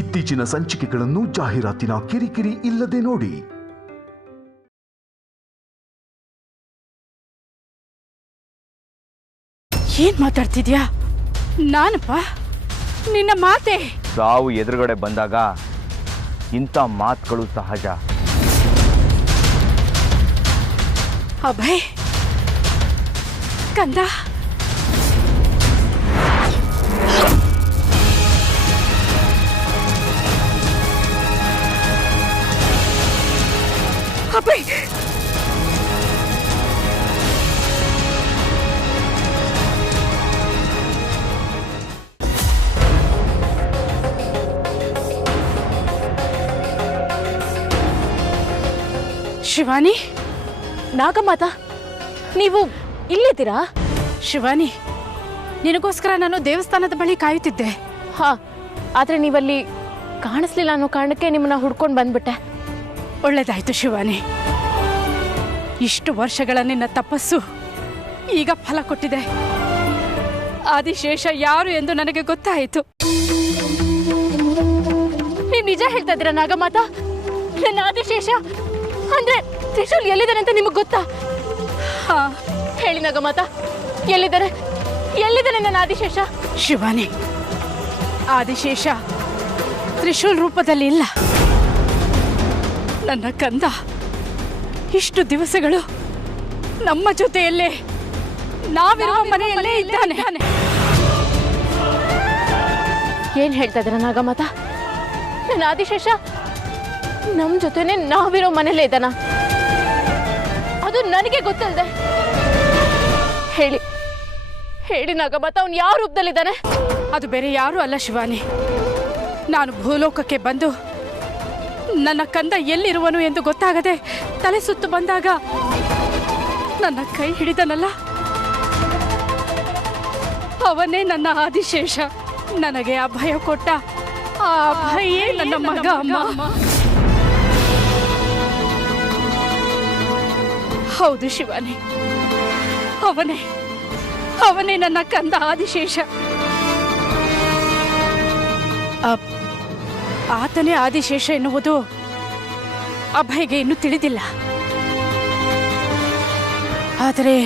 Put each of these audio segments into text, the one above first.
ಇತ್ತೀಚಿನ ಸಂಚಿಕೆಗಳನ್ನು ಜಾಹೀರಾತಿನ ಕಿರಿಕಿರಿ ಇಲ್ಲದೆ ನೋಡಿ. ಏನ್ ಮಾತಾಡ್ತಿದ್ಯಾ? ನಾನಪ್ಪ ನಿನ್ನ ಮಾತೆ. ಸಾವು ಎದುರುಗಡೆ ಬಂದಾಗ ಇಂಥ ಮಾತುಗಳು ಸಹಜ. ಅಭಯ್ ಕಂದ, ಅಭಯ್ ಶಿವಾನಿ. ನಾಗಮಾತ, ನೀವು ಇಲ್ಲಿದ್ದೀರಾ? ಶಿವಾನಿ, ನಿನಗೋಸ್ಕರ ನಾನು ದೇವಸ್ಥಾನದ ಬಳಿ ಕಾಯುತ್ತಿದ್ದೆ. ಹಾ, ಆದ್ರೆ ನೀವಲ್ಲಿ ಕಾಣಿಸ್ಲಿಲ್ಲ ಅನ್ನೋ ಕಾರಣಕ್ಕೆ ನಿಮ್ಮನ್ನ ಹುಡ್ಕೊಂಡು ಬಂದ್ಬಿಟ್ಟೆ. ಒಳ್ಳೇದಾಯ್ತು ಶಿವಾನಿ. ಇಷ್ಟು ವರ್ಷಗಳ ನಿನ್ನ ತಪಸ್ಸು ಈಗ ಫಲ ಕೊಟ್ಟಿದೆ. ಆದಿಶೇಷ ಯಾರು ಎಂದು ನನಗೆ ಗೊತ್ತಾಯಿತು. ನೀವು ನಿಜ ಹೇಳ್ತಾ ಇದ್ದೀರಾ ನಾಗಮಾತ? ನನ್ನ ಆದಿಶೇಷ ಅಂದ್ರೆ ತ್ರಿಶೂಲ್ ಎಲ್ಲಿದ್ದಾನೆ ಅಂತ ನಿಮಗೆ ಗೊತ್ತಾ? ಹಾ, ಹೇಳಿ ನಾಗಮಾತ, ಎಲ್ಲಿದ್ದಾರೆ? ಎಲ್ಲಿದ್ದಾನೆ ನನ್ನ ಆದಿಶೇಷ? ಶಿವಾನಿ, ಆದಿಶೇಷ ತ್ರಿಶೂಲ್ ರೂಪದಲ್ಲಿ ಇಲ್ಲ. ನನ್ನ ಕಂದ ಇಷ್ಟು ದಿವಸಗಳು ನಮ್ಮ ಜೊತೆಯಲ್ಲೇ, ನಾವಿರುವ ಮನೆಯಲ್ಲೇ ಇದ್ದಾನೆ. ಏನ್ ಹೇಳ್ತಾ ಇದ್ದೀರಾ ನಾಗಮಾತ? ನನ್ನ ಆದಿಶೇಷ ನಮ್ ಜೊತೆನೆ ನಾವಿರೋ ಮನೇಲೇ ಇದ್ದಾನ? ಅದು ನನಗೆ ಗೊತ್ತಲ್ದೆ. ಹೇಳಿ ಹೇಳಿ ನಾಗಮಾತ, ಅವ್ನು ಯಾವ ರೂಪದಲ್ಲಿದ್ದಾನೆ? ಅದು ಬೇರೆ ಯಾರೂ ಅಲ್ಲ ಶಿವಾನಿ. ನಾನು ಭೂಲೋಕಕ್ಕೆ ಬಂದು ನನ್ನ ಕಂದ ಎಲ್ಲಿರುವನು ಎಂದು ಗೊತ್ತಾಗದೆ ತಲೆ ಸುತ್ತು ಬಂದಾಗ ನನ್ನ ಕೈ ಹಿಡಿದನಲ್ಲ, ಅವನೇ ನನ್ನ ಆದಿಶೇಷ. ನನಗೆ ಅಭಯ ಕೊಟ್ಟ ಆ ಅಭಯೇ ನನ್ನ ಮಗ. ಅಮ್ಮ, ಹೌದು ಶಿವಾನಿ, ಅವನೇ ನನ್ನ ಕಂದ ಆದಿಶೇಷ. ಆತನೇ ಆದಿಶೇಷ ಎನ್ನುವುದು ಅಭಯ್ಗೆ ಇನ್ನೂ ತಿಳಿದಿಲ್ಲ. ಆದರೆ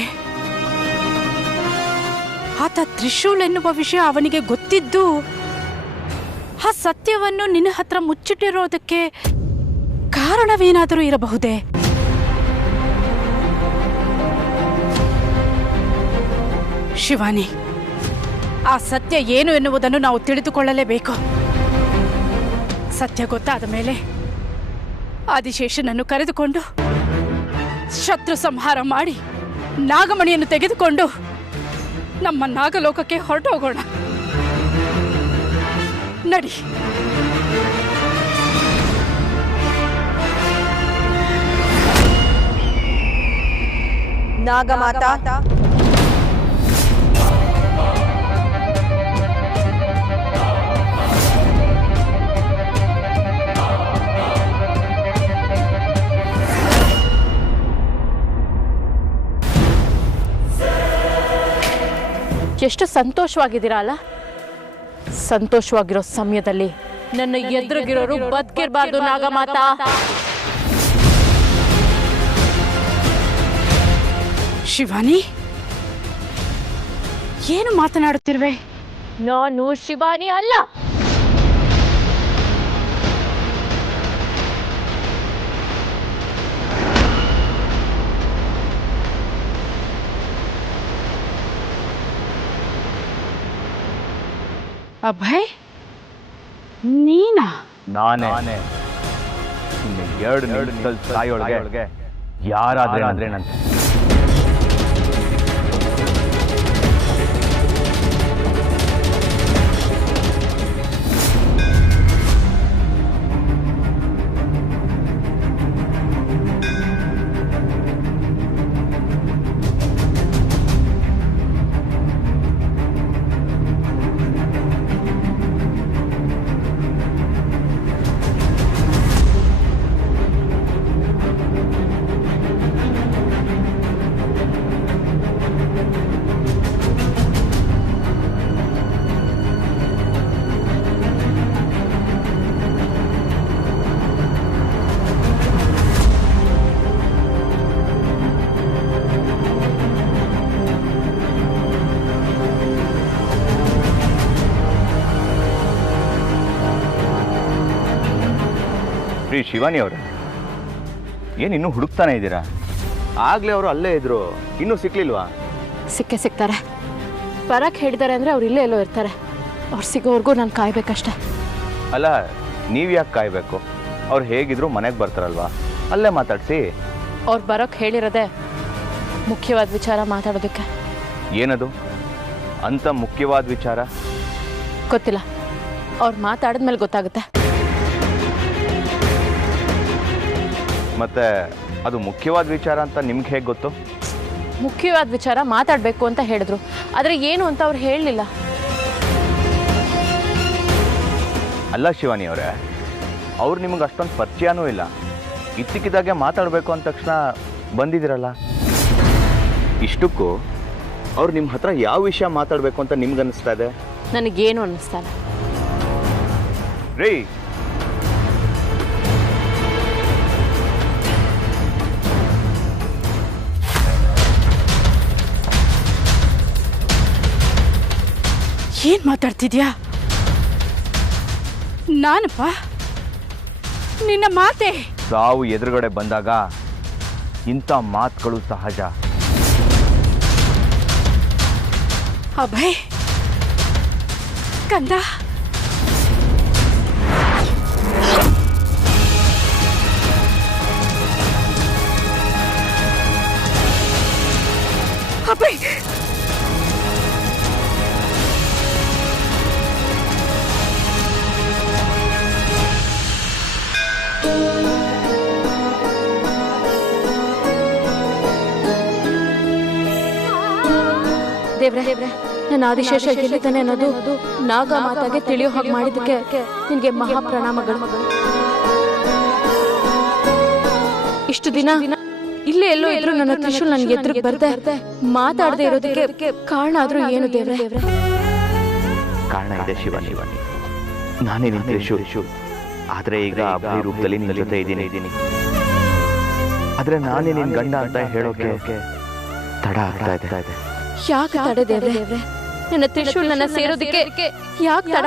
ಆತ ತ್ರಿಶೂಲ್ ಎನ್ನುವ ವಿಷಯ ಅವನಿಗೆ ಗೊತ್ತಿದ್ದು ಆ ಸತ್ಯವನ್ನು ನಿನ್ನ ಹತ್ರ ಮುಚ್ಚಿಟ್ಟಿರೋದಕ್ಕೆ ಕಾರಣವೇನಾದರೂ ಇರಬಹುದೇ? ಶಿವಾನಿ, ಆ ಸತ್ಯ ಏನು ಎನ್ನುವುದನ್ನು ನಾವು ತಿಳಿದುಕೊಳ್ಳಲೇಬೇಕು. ಸತ್ಯ ಗೊತ್ತಾದ ಮೇಲೆ ಆದಿಶೇಷನನ್ನು ಕರೆದುಕೊಂಡು ಶತ್ರು ಸಂಹಾರ ಮಾಡಿ ನಾಗಮಣಿಯನ್ನು ತೆಗೆದುಕೊಂಡು ನಮ್ಮ ನಾಗಲೋಕಕ್ಕೆ ಹೊರಟೋಗೋಣ. ನಡಿ. ನಾಗಮಾತಾ, ಎಷ್ಟು ಸಂತೋಷವಾಗಿದ್ದೀರಾ ಅಲ್ಲ? ಸಂತೋಷವಾಗಿರೋ ಸಮಯದಲ್ಲಿ ನನ್ನ ಎದುರುಗಿರೋರು ಬದುಕಿರಬಾರ್ದು ನಾಗಮಾತ. ಶಿವಾನಿ, ಏನು ಮಾತನಾಡುತ್ತಿರುವೆ? ನಾನು ಶಿವಾನಿ ಅಲ್ಲ. ಅಭಯ್, ನೀನಾ? ನಾನೇ. ಇನ್ನು 2 ನಿಮಿಷದಲ್ಲಿ ಸಾಯೋಳಗೆ ಯಾರಾದ್ರೇನಂತೆ. ರೀ ಶಿವಾನಿ ಅವರೇ, ಏನು ಇನ್ನೂ ಹುಡುಕ್ತಾನೆ ಇದ್ದೀರಾ? ಆಗಲೇ ಅವರು ಅಲ್ಲೇ ಇದ್ರು, ಇನ್ನೂ ಸಿಕ್ಲಿಲ್ವಾ? ಸಿಗ್ತಾರೆ. ಬರಕ್ಕೆ ಹೇಳಿದ್ದಾರೆ ಅಂದರೆ ಅವ್ರು ಇಲ್ಲೇ ಎಲ್ಲೋ ಇರ್ತಾರೆ. ಅವ್ರು ಸಿಗೋವರೆಗೂ ನಾನು ಕಾಯ್ಬೇಕಷ್ಟೆ. ಅಲ್ಲ, ನೀವು ಯಾಕೆ ಕಾಯಬೇಕು? ಅವ್ರು ಹೇಗಿದ್ರು ಮನೆಗೆ ಬರ್ತಾರಲ್ವಾ, ಅಲ್ಲೇ ಮಾತಾಡಿಸಿ. ಅವ್ರು ಬರೋಕ್ಕೆ ಹೇಳಿರೋದೆ ಮುಖ್ಯವಾದ ವಿಚಾರ ಮಾತಾಡೋದಕ್ಕೆ. ಏನದು ಅಂತ ಮುಖ್ಯವಾದ ವಿಚಾರ? ಗೊತ್ತಿಲ್ಲ, ಅವ್ರು ಮಾತಾಡಿದ್ಮೇಲೆ ಗೊತ್ತಾಗುತ್ತೆ. ಮತ್ತೆ ಅದು ಮುಖ್ಯವಾದ ವಿಚಾರ ಅಂತ ನಿಮ್ಗೆ ಹೇಗೆ ಗೊತ್ತು? ಮುಖ್ಯವಾದ ವಿಚಾರ ಮಾತಾಡಬೇಕು ಅಂತ ಹೇಳಿದ್ರು, ಆದರೆ ಏನು ಅಂತ ಅವ್ರು ಹೇಳಲಿಲ್ಲ. ಅಲ್ಲ ಶಿವಾನಿ ಅವರೇ, ಅವ್ರು ನಿಮಗೆ ಅಷ್ಟೊಂದು ಪರಿಚಯನೂ ಇಲ್ಲ. ಇದ್ದಕ್ಕಿದ್ದಾಗೆ ಮಾತಾಡಬೇಕು ಅಂದ ತಕ್ಷಣ ಬಂದಿದ್ದೀರಲ್ಲ. ಇಷ್ಟಕ್ಕೂ ಅವ್ರು ನಿಮ್ಮ ಹತ್ರ ಯಾವ ವಿಷಯ ಮಾತಾಡಬೇಕು ಅಂತ ನಿಮ್ಗೆ ಅನ್ನಿಸ್ತಾ ಇದೆ? ನನಗೇನು ಅನ್ನಿಸ್ತಾ ಇಲ್ಲ. ರೀ, ಏನ್ ಮಾತಾಡ್ತಿದ್ಯಾ? ನಾನಪ್ಪ ನಿನ್ನ ಮಾತೆ. ಸಾವು ಎದುರುಗಡೆ ಬಂದಾಗ ಇಂಥ ಮಾತುಗಳು ಸಹಜ. ಅಭಯ್, ಕಂದ, ಅಭಯ್, ದೇವ್ರೆ, ನನ್ನ ಆದಿಶೇಷ ಗೆಲ್ಲಿತಾನೆ ಅನ್ನೋದು ನಾಗ ಮಾತಾಗೆ ತಿಳಿಯೋ ಹಾಗೆ ಮಾಡಿದ್ದಕ್ಕೆ ನಿನಗೆ ಮಹಾಪ್ರಣಾಮಗಳು. ಇಷ್ಟು ದಿನ ಇಲ್ಲೇ ಎಲ್ಲೋ ಇದ್ರು ನನ್ನ ತ್ರಿಶೂಲ್ ನನಗೆ ಎದುರು ಬರ್ದೆ ಮಾತಾಡದೆ ಇರೋದಕ್ಕೆ ಕಾರಣ ಆದ್ರೂ ಏನು ದೇವ್ರೆ? ಕಾರಣ ಇದೆ ಶಿವಾನಿ. ನಾನೇ ನಿನ್ನ ತ್ರಿಶೂಲ್. ಆದ್ರೆ ಈಗ ಅಭಯ ರೂಪದಲ್ಲಿ ನಿನ್ನ ಜೊತೆ ಇದ್ದೀನಿ. ಆದ್ರೆ ನಾನೇ ನಿನ್ನ ಗಂಡ ಅಂತ ಹೇಳೋಕೆ ತಡ ಆಗ್ತಾ ಇದೆ. ಯಾಕೆ ತಡೆ ದೇವ್ರೆ? ನನ್ನ ತ್ರಿಶೂಲ್ ನನ್ನ ಸೇರೋದಕ್ಕೆ ಯಾಕೆ ತಡ?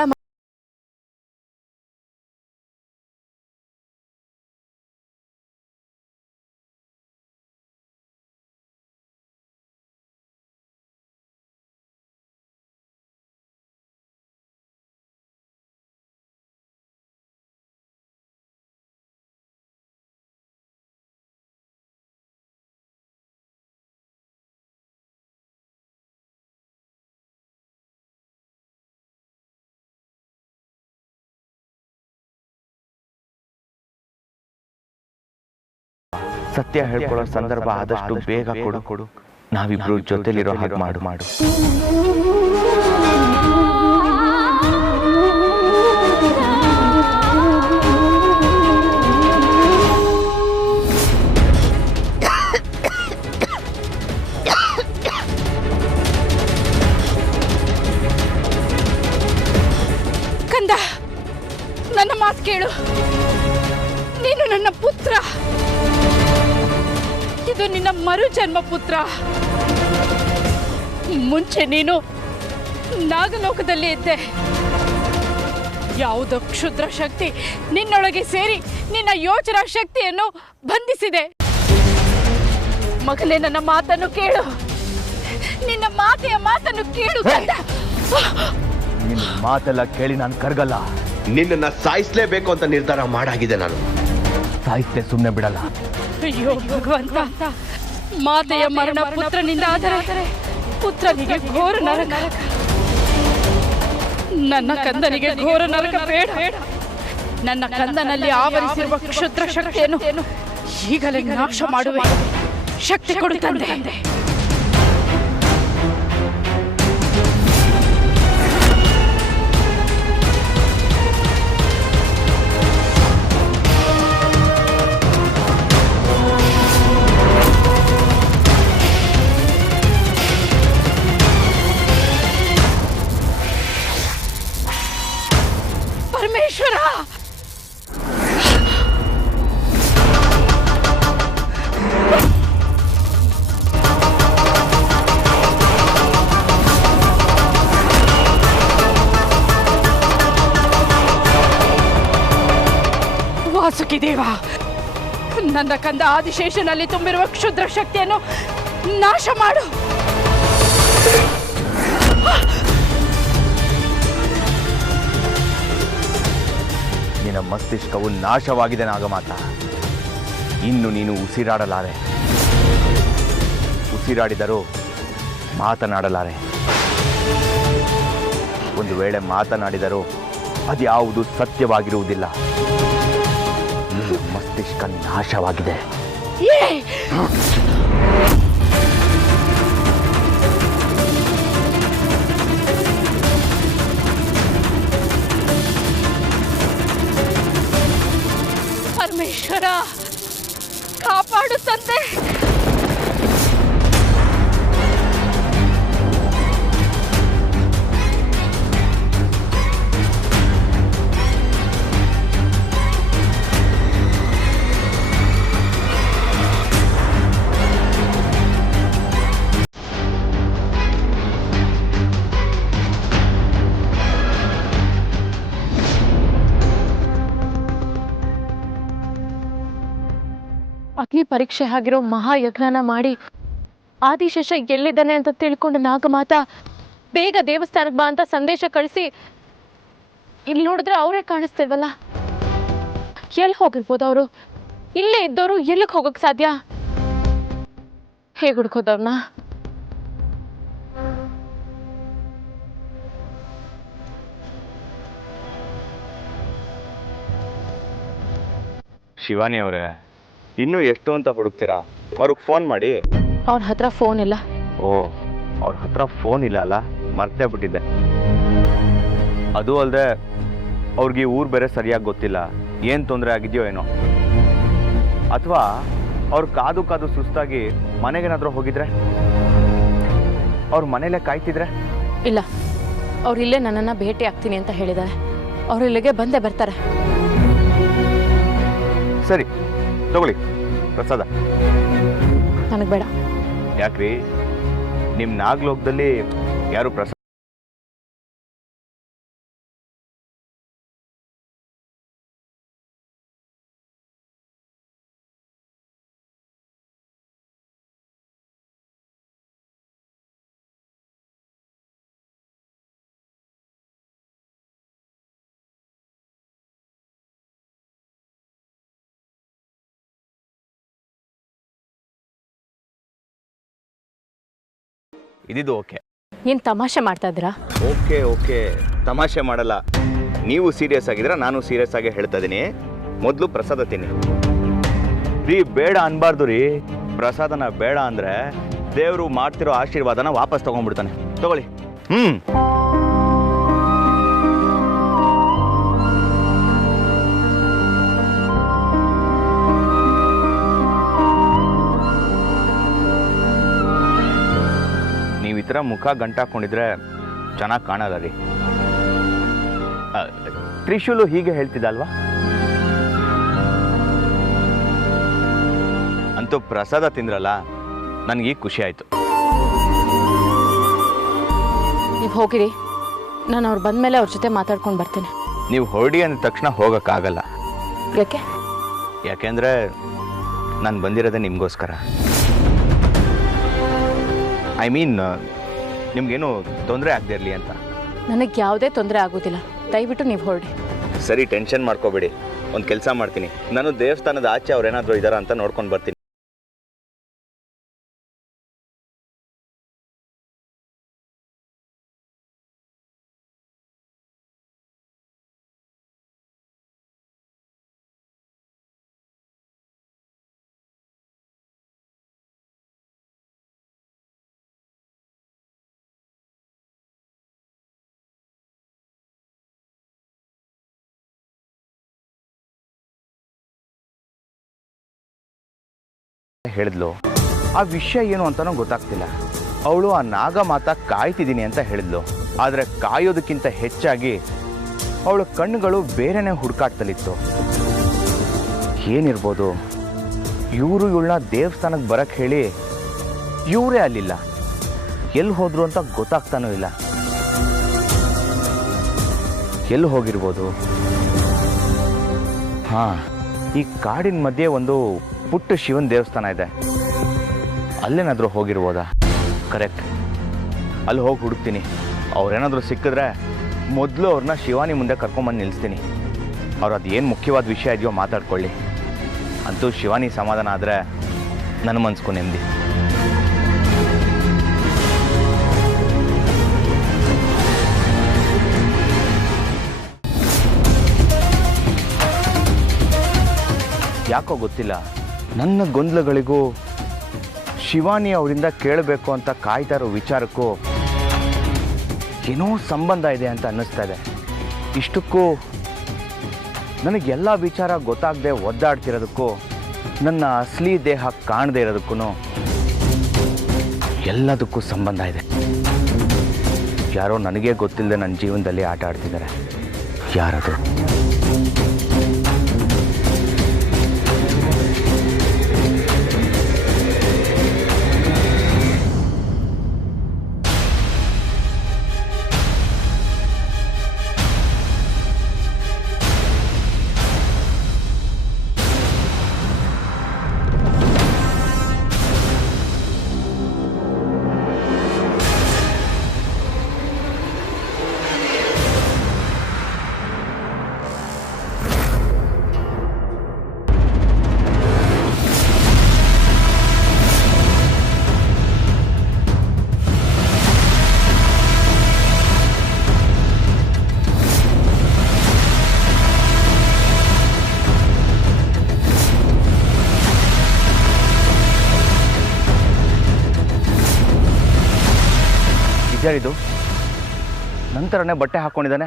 ಸತ್ಯ ಹೇಳ್ಕೊಳ್ಳೋ ಸಂದರ್ಭ ಆದಷ್ಟು ಬೇಗ ಕೊಡು. ನಾವಿಬ್ರು ಜೊತೆಲಿರೋ ಹಾಗೆ ಮಾಡು. ಕಂದ, ನನ್ನ ಮಾತು ಕೇಳು. ನೀನು ನನ್ನ ಪುತ್ರ. ಇದು ನಿನ್ನ ಮರು ಜನ್ಮ ಪುತ್ರ. ಮುಂಚೆ ನೀನು ನಾಗಲೋಕದಲ್ಲಿ ಇದ್ದೆ. ಯಾವುದೋ ಕ್ಷುದ್ರ ಶಕ್ತಿ ನಿನ್ನೊಳಗೆ ಸೇರಿ ನಿನ್ನ ಯೋಚನಾ ಶಕ್ತಿಯನ್ನು ಬಂಧಿಸಿದೆ. ಮಗಲೇ, ನನ್ನ ಮಾತನ್ನು ಕೇಳು. ನಿನ್ನ ಮಾತೆಯ ಮಾತನ್ನು ಕೇಳು. ನಿನ್ನ ಮಾತೆಲ್ಲ ಕೇಳಿ ನಾನು ಕರಗಲ್ಲ. ನಿನ್ನನ್ನ ಸಾಯಿಸ್ಲೇಬೇಕು ಅಂತ ನಿರ್ಧಾರ ಮಾಡಾಗಿದೆ. ನಾನು ಸಾಯಿಸ್ತೆ ಸುಮ್ಮನೆ ಬಿಡಲ್ಲ. ಅಯ್ಯೋ ಭಗವಂತ, ಮಾತೆಯ ಮರಣ ಪುತ್ರನಿಂದ ಆದರೆ ಪುತ್ರನಿಗೆ ಘೋರ ನರಕ. ನನ್ನ ಕಂದನಿಗೆ ಘೋರ ನರಕ ಬೇಡ. ನನ್ನ ಕಂದನಲ್ಲಿ ಆವರಿಸಿರುವ ಕ್ಷುದ್ರ ಶಕ್ತಿಯನ್ನು ಈಗಲೇ ನಾಶ ಮಾಡುವೆ. ಶಕ್ತಿ ಕೊಡು ತಂದೆ. ಪರಮೇಶ್ವರ, ವಾಸುಕಿದೇವ, ನನ್ನ ಕಂದ ಆದಿಶೇಷನಲ್ಲಿ ತುಂಬಿರುವ ಕ್ಷುದ್ರ ಶಕ್ತಿಯನ್ನು ನಾಶ ಮಾಡು. ನಿನ್ನ ಮಸ್ತಿಷ್ಕವು ನಾಶವಾಗಿದೆ ನಾಗಮಾತ. ಇನ್ನು ನೀನು ಉಸಿರಾಡಲಾರೆ. ಉಸಿರಾಡಿದರೂ ಮಾತನಾಡಲಾರೆ. ಒಂದು ವೇಳೆ ಮಾತನಾಡಿದರೂ ಅದ್ಯಾವುದು ಸತ್ಯವಾಗಿರುವುದಿಲ್ಲ. ನಿನ್ನ ಮಸ್ತಿಷ್ಕ ನಾಶವಾಗಿದೆ. ಪರಮೇಶ್ವರ ಕಾಪಾಡು ತಂದೆ. ಅಗ್ನಿ ಪರೀಕ್ಷೆ ಆಗಿರೋ ಮಹಾಯಜ್ಞಾನ ಮಾಡಿ ಆದಿಶೇಷ ಎಲ್ಲಿದ್ದಾನೆ ಅಂತ ತಿಳ್ಕೊಂಡು ನಾಗಮಾತ ಬೇಗ ದೇವಸ್ಥಾನಕ್ಕೆ ಬಾ ಅಂತ ಸಂದೇಶ ಕಳಿಸಿ ಇಲ್ಲಿ ನೋಡಿದ್ರೆ ಅವರೇ ಕಾಣಿಸ್ತಿಲ್ವಲ್ಲ. ಎಲ್ಲಿ ಹೋಗಿರ್ಬೋದು ಅವರು? ಇಲ್ಲೇ ಇದ್ದವರು ಎಲ್ಲಿಗೆ ಹೋಗಕ್ ಸಾಧ್ಯ? ಹೇಗೆ ಹುಡ್ಕೋದವ್ರನ್ನ? ಶಿವಾನಿ ಅವರೇ, ಇನ್ನೂ ಎಷ್ಟು ಅಂತ ಹುಡುಕ್ತೀರಾ? ಅವ್ರಿಗೆ ಫೋನ್ ಮಾಡಿ. ಅವ್ರ ಹತ್ರ ಫೋನ್ ಇಲ್ಲ. ಓ, ಅವ್ರ ಹತ್ರ ಫೋನ್ ಇಲ್ಲ ಅಲ್ಲ, ಮರ್ತೇ ಬಿಟ್ಟಿದ್ದೆ. ಅದು ಅಲ್ಲದೆ ಅವ್ರಿಗೆ ಊರು ಬೇರೆ ಸರಿಯಾಗಿ ಗೊತ್ತಿಲ್ಲ. ಏನು ತೊಂದರೆ ಆಗಿದೆಯೋ ಏನೋ. ಅಥವಾ ಅವ್ರು ಕಾದು ಕಾದು ಸುಸ್ತಾಗಿ ಮನೆಗೇನಾದರೂ ಹೋಗಿದ್ರೆ, ಅವ್ರ ಮನೇಲೆ ಕಾಯ್ತಿದ್ರೆ? ಇಲ್ಲ, ಅವ್ರು ಇಲ್ಲೇ ನನ್ನನ್ನು ಭೇಟಿ ಆಗ್ತೀನಿ ಅಂತ ಹೇಳಿದ್ದಾರೆ. ಅವ್ರು ಇಲ್ಲಿಗೆ ಬಂದೇ ಬರ್ತಾರೆ. ಸರಿ ತಗೊಳ್ಳಿ ಪ್ರಸಾದ. ನನಗೆ ಬೇಡ. ಯಾಕ್ರಿ, ನಿಮ್ಮ ನಾಗಲೋಕದಲ್ಲಿ ಯಾರು ಪ್ರಸಾದ? ಇದಿದು ಓಕೆ. ಏನು ತಮಾಷೆ ಮಾಡ್ತಾ ಇದ್ದೀರಾ? ಓಕೆ ಓಕೆ, ತಮಾಷೆ ಮಾಡಲ್ಲ. ನೀವು ಸೀರಿಯಸ್ ಆಗಿದ್ರೆ ನಾನು ಸೀರಿಯಸ್ ಆಗಿ ಹೇಳ್ತಾ ಇದ್ದೀನಿ. ಮೊದಲು ಪ್ರಸಾದ ತಿನ್ನಿ ರೀ. ಬೇಡ ಅನ್ಬಾರ್ದು ರೀ. ಪ್ರಸಾದನ ಬೇಡ ಅಂದ್ರೆ ದೇವರು ಮಾಡ್ತಿರೋ ಆಶೀರ್ವಾದನ ವಾಪಸ್ ತಗೊಂಡ್ಬಿಡ್ತಾನೆ. ತಗೊಳ್ಳಿ. ನೀವು ಈ ಥರ ಮುಖ ಗಂಟಾಕೊಂಡಿದ್ರೆ ಚೆನ್ನಾಗಿ ಕಾಣಲ್ಲ ರೀ. ತ್ರಿಶೂಲು ಹೀಗೆ ಹೇಳ್ತಿದ್ದಲ್ವಾ? ಅಂತೂ ಪ್ರಸಾದ ತಿಂದ್ರಲ್ಲ, ನನಗೀಗ ಖುಷಿ ಆಯಿತು. ನೀವು ಹೋಗಿರಿ, ನಾನು ಅವ್ರು ಬಂದಮೇಲೆ ಅವ್ರ ಜೊತೆ ಮಾತಾಡ್ಕೊಂಡು ಬರ್ತೀನಿ. ನೀವು ಹೊರಡಿ ಅಂದ ತಕ್ಷಣ ಹೋಗೋಕ್ಕಾಗಲ್ಲ. ಯಾಕೆ? ಯಾಕೆಂದರೆ ನಾನು ಬಂದಿರೋದೇ ನಿಮಗೋಸ್ಕರ. ಐ ಮೀನ್, ನಿಮ್ಗೇನು ತೊಂದರೆ ಆಗದೆ ಇರಲಿ ಅಂತ. ನನಗೆ ಯಾವುದೇ ತೊಂದರೆ ಆಗೋದಿಲ್ಲ. ದಯವಿಟ್ಟು ನೀವು ಹೊರಡಿ. ಸರಿ, ಟೆನ್ಷನ್ ಮಾಡ್ಕೋಬೇಡಿ. ಒಂದು ಕೆಲಸ ಮಾಡ್ತೀನಿ, ನಾನು ದೇವಸ್ಥಾನದ ಆಚೆ ಅವ್ರೇನಾದರೂ ಇದ್ದಾರಾ ಅಂತ ನೋಡ್ಕೊಂಡು ಬರ್ತೀನಿ. ಹೇಳಿದ್ಲು. ಆ ವಿಷಯ ಏನು ಅಂತನೂ ಗೊತ್ತಾಗ್ತಿಲ್ಲ. ಅವಳು ಆ ನಾಗಮಾತ ಕಾಯ್ತಿದ್ದೀನಿ ಅಂತ ಹೇಳಿದ್ಲು. ಆದರೆ ಕಾಯೋದಕ್ಕಿಂತ ಹೆಚ್ಚಾಗಿ ಅವಳ ಕಣ್ಣುಗಳು ಬೇರೆನೇ ಹುಡುಕಾಡ್ತಲಿತ್ತು. ಏನಿರ್ಬೋದು? ಇವರು ಇವಳನ್ನ ದೇವಸ್ಥಾನಕ್ಕೆ ಬರಕ್ಕೆ ಹೇಳಿ ಇವರೇ ಅಲ್ಲಿಲ್ಲ. ಎಲ್ಲಿ ಹೋದ್ರು ಅಂತ ಗೊತ್ತಾಗ್ತಾನೂ ಇಲ್ಲ. ಎಲ್ಲಿ ಹೋಗಿರ್ಬೋದು? ಹಾಂ, ಈ ಕಾಡಿನ ಮಧ್ಯೆ ಒಂದು ಪುಟ್ಟ ಶಿವನ ದೇವಸ್ಥಾನ ಇದೆ, ಅಲ್ಲೇನಾದರೂ ಹೋಗಿರ್ಬೋದಾ? ಕರೆಕ್ಟ್, ಅಲ್ಲಿ ಹೋಗಿ ಹುಡುಕ್ತೀನಿ. ಅವ್ರೇನಾದರೂ ಸಿಕ್ಕಿದ್ರೆ ಮೊದಲು ಅವ್ರನ್ನ ಶಿವಾನಿ ಮುಂದೆ ಕರ್ಕೊಂಬಂದು ನಿಲ್ಲಿಸ್ತೀನಿ. ಅವ್ರು ಅದೇನು ಮುಖ್ಯವಾದ ವಿಷಯ ಇದೆಯೋ ಮಾತಾಡ್ಕೊಳ್ಳಿ. ಅಂತೂ ಶಿವಾನಿ ಸಮಾಧಾನ ಆದರೆ ನನ್ನ ಮನ್ಸ್ಗೂ ನೆಮ್ಮದಿ. ಯಾಕೋ ಗೊತ್ತಿಲ್ಲ, ನನ್ನ ಗೊಂದಲಗಳಿಗೂ ಶಿವಾನಿ ಅವರಿಂದ ಕೇಳಬೇಕು ಅಂತ ಕಾಯ್ತಾ ಇರೋ ವಿಚಾರಕ್ಕೂ ಏನೋ ಸಂಬಂಧ ಇದೆ ಅಂತ ಅನ್ನಿಸ್ತಾ ಇದೆ. ಇಷ್ಟಕ್ಕೂ ನನಗೆಲ್ಲ ವಿಚಾರ ಗೊತ್ತಾಗದೆ ಒದ್ದಾಡ್ತಿರೋದಕ್ಕೂ ನನ್ನ ಅಸಲಿ ದೇಹ ಕಾಣದೇ ಇರೋದಕ್ಕೂ ಎಲ್ಲದಕ್ಕೂ ಸಂಬಂಧ ಇದೆ. ಯಾರೋ ನನಗೇ ಗೊತ್ತಿಲ್ಲದೆ ನನ್ನ ಜೀವನದಲ್ಲಿ ಆಟ ಆಡ್ತಿದ್ದಾರೆ. ಯಾರದು? ಯಾರಿದು? ನಂತರನೇ ಬಟ್ಟೆ ಹಾಕ್ಕೊಂಡಿದ್ದಾನೆ,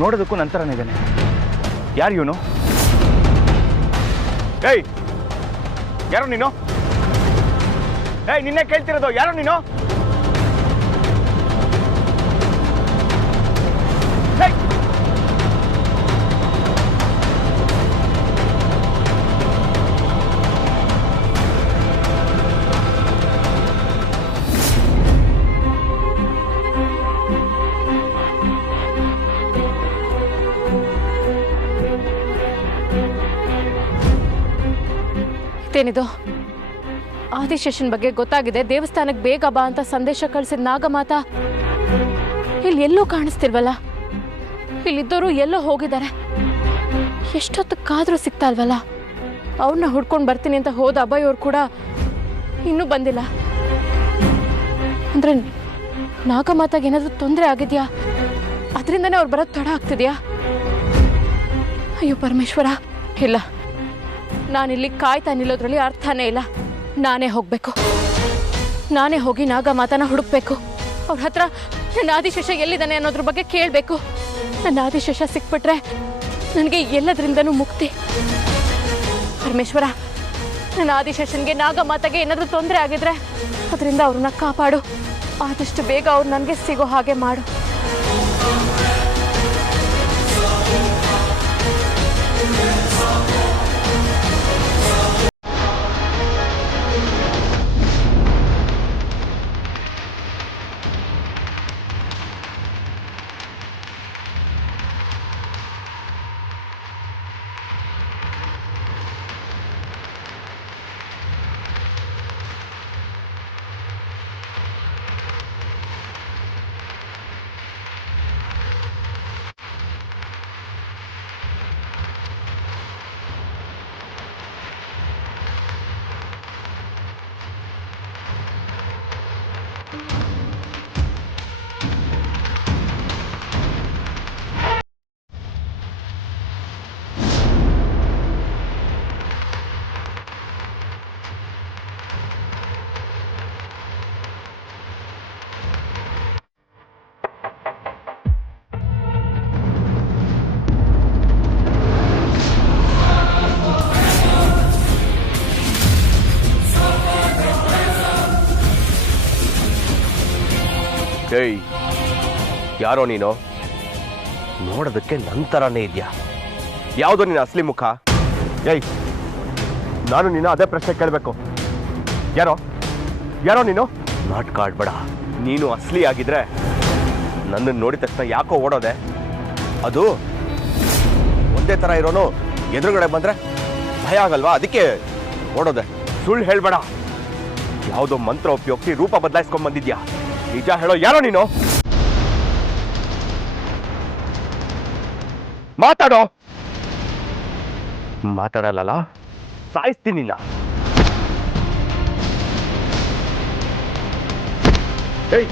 ನೋಡೋದಕ್ಕೂ ನಂತರನೇ ಇದ್ದಾನೆ. ಯಾರು ಇವನು? ಏಯ್, ಯಾರು ನೀನು? ಏಯ್, ನಿನ್ನೆ ಕೇಳ್ತಿರೋದು, ಯಾರು ನೀನು? ಏನಿದು? ಆದಿಶೇಷನ್ ಬಗ್ಗೆ ಗೊತ್ತಾಗಿದೆ, ದೇವಸ್ಥಾನಕ್ಕೆ ಬೇಗ ಬಾ ಅಂತ ಸಂದೇಶ ಕಳಿಸಿದ ನಾಗಮಾತ ಇಲ್ಲಿ ಎಲ್ಲೂ ಕಾಣಿಸ್ತಿಲ್ವಲ್ಲ. ಇಲ್ಲಿದ್ದವರು ಎಲ್ಲೋ ಹೋಗಿದ್ದಾರೆ. ಎಷ್ಟೊತ್ತಕ್ಕಾದ್ರೂ ಸಿಗ್ತಾ ಇಲ್ವಲ್ಲ. ಅವ್ರನ್ನ ಹುಡ್ಕೊಂಡು ಬರ್ತೀನಿ ಅಂತ ಹೋದ ಅಭಯ್ ಅವ್ರು ಕೂಡ ಇನ್ನೂ ಬಂದಿಲ್ಲ. ಅಂದ್ರೆ ನಾಗಮಾತಾಗ ಏನಾದ್ರೂ ತೊಂದರೆ ಆಗಿದ್ಯಾ? ಅದರಿಂದನೇ ಅವ್ರು ಬರೋದು ತಡ ಆಗ್ತಿದ್ಯಾ? ಅಯ್ಯೋ ಪರಮೇಶ್ವರ, ಇಲ್ಲ, ನಾನಿಲ್ಲಿ ಕಾಯ್ತಾ ನಿಲ್ಲೋದ್ರಲ್ಲಿ ಅರ್ಥನೇ ಇಲ್ಲ. ನಾನೇ ಹೋಗ್ಬೇಕು. ನಾನೇ ಹೋಗಿ ನಾಗಮಾತನ ಹುಡುಕ್ಬೇಕು. ಅವ್ರ ಹತ್ರ ನನ್ನ ಆದಿಶೇಷ ಎಲ್ಲಿದ್ದಾನೆ ಅನ್ನೋದ್ರ ಬಗ್ಗೆ ಕೇಳಬೇಕು. ನನ್ನ ಆದಿಶೇಷ ಸಿಕ್ಬಿಟ್ರೆ ನನಗೆ ಎಲ್ಲದರಿಂದನೂ ಮುಕ್ತಿ. ಪರಮೇಶ್ವರ, ನನ್ನ ಆದಿಶೇಷನ್ಗೆ ನಾಗಮಾತೆಗೆ ಏನಾದರೂ ತೊಂದರೆ ಆಗಿದ್ರೆ ಅದರಿಂದ ಅವ್ರನ್ನ ಕಾಪಾಡು. ಆದಷ್ಟು ಬೇಗ ಅವ್ರು ನನಗೆ ಸಿಗೋ ಹಾಗೆ ಮಾಡು. ಏಯ್, ಯಾರೋ ನೀನು? ನೋಡೋದಕ್ಕೆ ನಂತರನೇ ಇದೆಯಾ? ಯಾವುದೋ ನಿನ್ನ ಅಸಲಿ ಮುಖ? ಏಯ್, ನಾನು ನಿನ್ನ ಅದೇ ಪ್ರಶ್ನೆ ಕೇಳಬೇಕು. ಯಾರೋ ಯಾರೋ ನೀನು? ನಾಟಕ ಆಡ್ಬೇಡ. ನೀನು ಅಸಲಿ ಆಗಿದ್ರೆ ನನ್ನನ್ನು ನೋಡಿದ ತಕ್ಷಣ ಯಾಕೋ ಓಡೋದೆ? ಅದು ಒಂದೇ ಥರ ಇರೋನು ಎದುರುಗಡೆ ಬಂದರೆ ಭಯ ಆಗಲ್ವಾ? ಅದಕ್ಕೆ ಓಡೋದೆ. ಸುಳ್ಳು ಹೇಳ್ಬೇಡ. ಯಾವುದೋ ಮಂತ್ರ ಉಪಯೋಗಿಸಿ ರೂಪ ಬದಲಾಯಿಸ್ಕೊಂಡ್ ಬಂದಿದ್ಯಾ. ನಿಜ ಹೇಳೋ, ಯಾರೋ ನೀನು? ಮಾತಾಡೋ. ಮಾತಾಡಲ್ಲ, ಸಾಯಿಸ್ತೀನಿ ನಾ. ಏಯ್